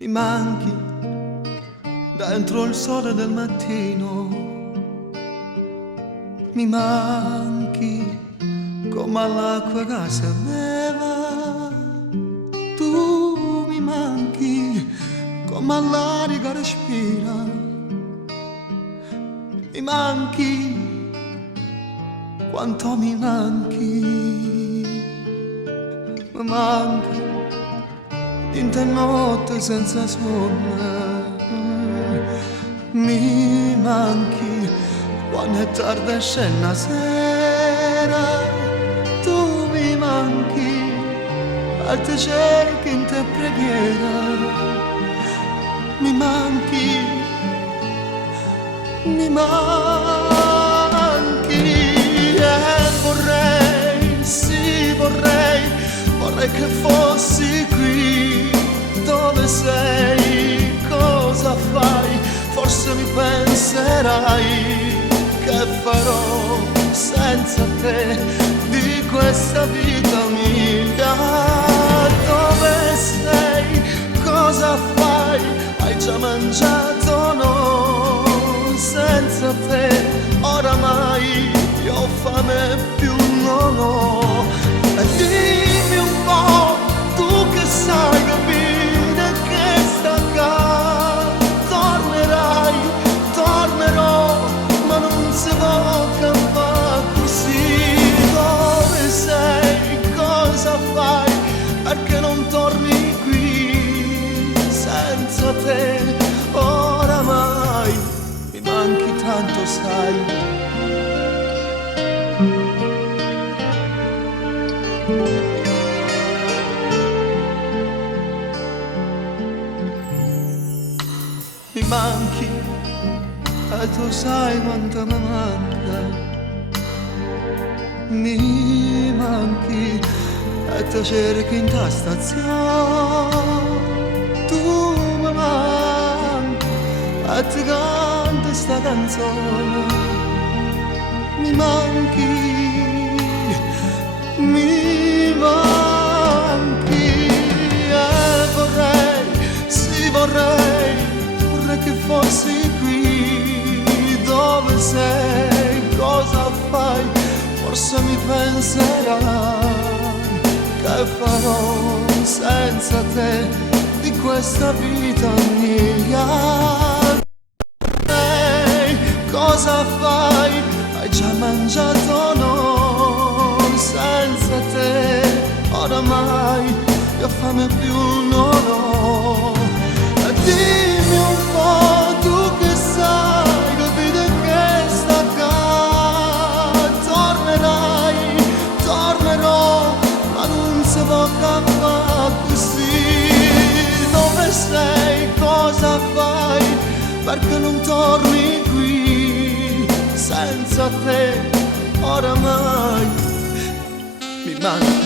Mi manchi dentro il sole del mattino, mi manchi come all'acqua che si beva. Tu mi manchi come all'aria che respira, mi manchi quanto mi manchi, mi manchi in notte senza sonno, mi manchi quando è tarda e scena sera. Tu mi manchi al te cerchi in te preghiera, mi manchi, mi manchi. E vorrei, sì vorrei che fossi qui dove sei, cosa fai? Forse mi penserai che farò senza te di questa vita mia. Dove sei? Cosa fai? Hai già mangiato? No, senza te oramai io ho fame più non ho. E dimmi un po', tu che sai capire che sta qua, tornerai, tornerò, ma non si può campare così. Dove sei? Cosa fai? Perché non torni qui senza te? Oramai mi manchi tanto, sai. Mi manchi e tu sai quanto mi manca, mi manchi e ti cerchi in ta stazione. Tu mi manchi e ti canto sta canzone, mi manchi, mi manchi. E vorrei, sì vorrei che fossi qui dove sei, cosa fai? Forse mi penserai che farò senza te di questa vita mia. Ehi, cosa fai? Hai già mangiato? No, senza te oramai io fame più non ho. Dimmi un po', tu che sai, capite che sta qua, tornerai, tornerò, ma non si può campare così. Dove sei? Cosa fai? Perché non torni qui senza te? Oramai mi manca.